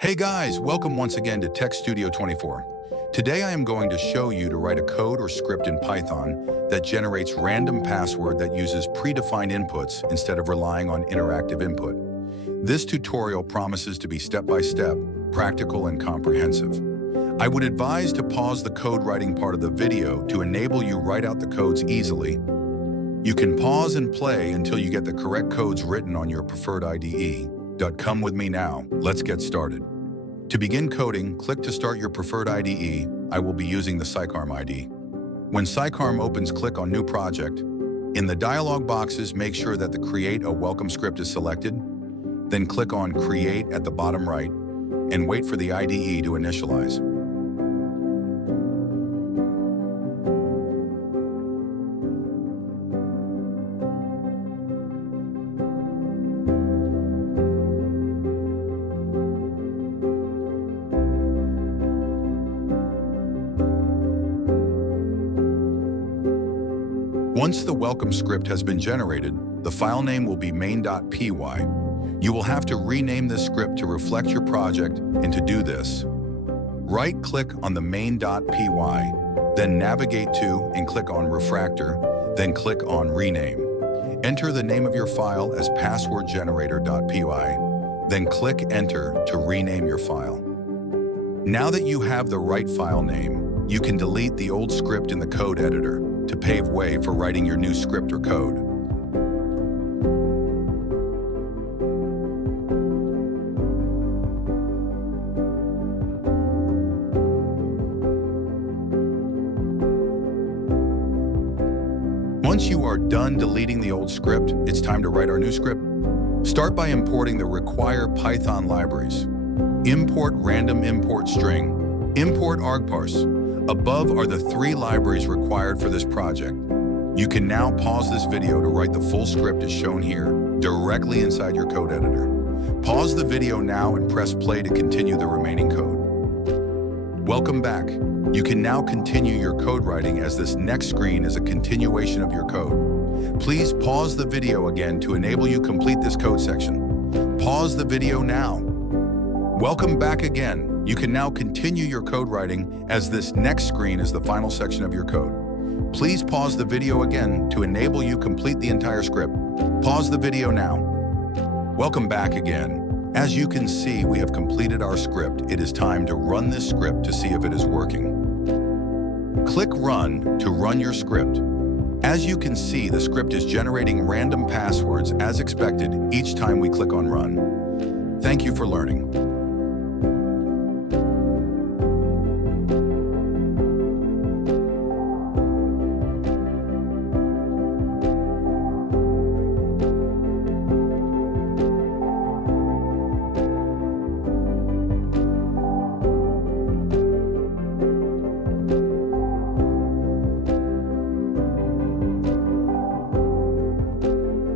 Hey guys, welcome once again to Tech Studio 24. Today I am going to show you to write a code or script in Python that generates random password that uses predefined inputs instead of relying on interactive input. This tutorial promises to be step-by-step, practical, and comprehensive. I would advise to pause the code writing part of the video to enable you write out the codes easily. You can pause and play until you get the correct codes written on your preferred IDE. Come with me now, let's get started. To begin coding, click to start your preferred IDE. I will be using the Scikar IDE. When Scikar opens, click on New Project. In the dialog boxes, make sure that the Create a Welcome script is selected. Then click on Create at the bottom right and wait for the IDE to initialize. Once the welcome script has been generated, the file name will be main.py. You will have to rename this script to reflect your project, and to do this, right-click on the main.py, then navigate to and click on Refactor, then click on Rename. Enter the name of your file as passwordgenerator.py, then click Enter to rename your file. Now that you have the right file name, you can delete the old script in the code editor to pave way for writing your new script or code. Once you are done deleting the old script, it's time to write our new script. Start by importing the required Python libraries. Import random import string, import argparse. Above are the 3 libraries required for this project. You can now pause this video to write the full script as shown here, directly inside your code editor. Pause the video now and press play to continue the remaining code. Welcome back. You can now continue your code writing, as this next screen is a continuation of your code. Please pause the video again to enable you complete this code section. Pause the video now. Welcome back again. You can now continue your code writing, as this next screen is the final section of your code. Please pause the video again to enable you complete the entire script. Pause the video now. Welcome back again. As you can see, we have completed our script. It is time to run this script to see if it is working. Click Run to run your script. As you can see, the script is generating random passwords as expected each time we click on Run. Thank you for learning.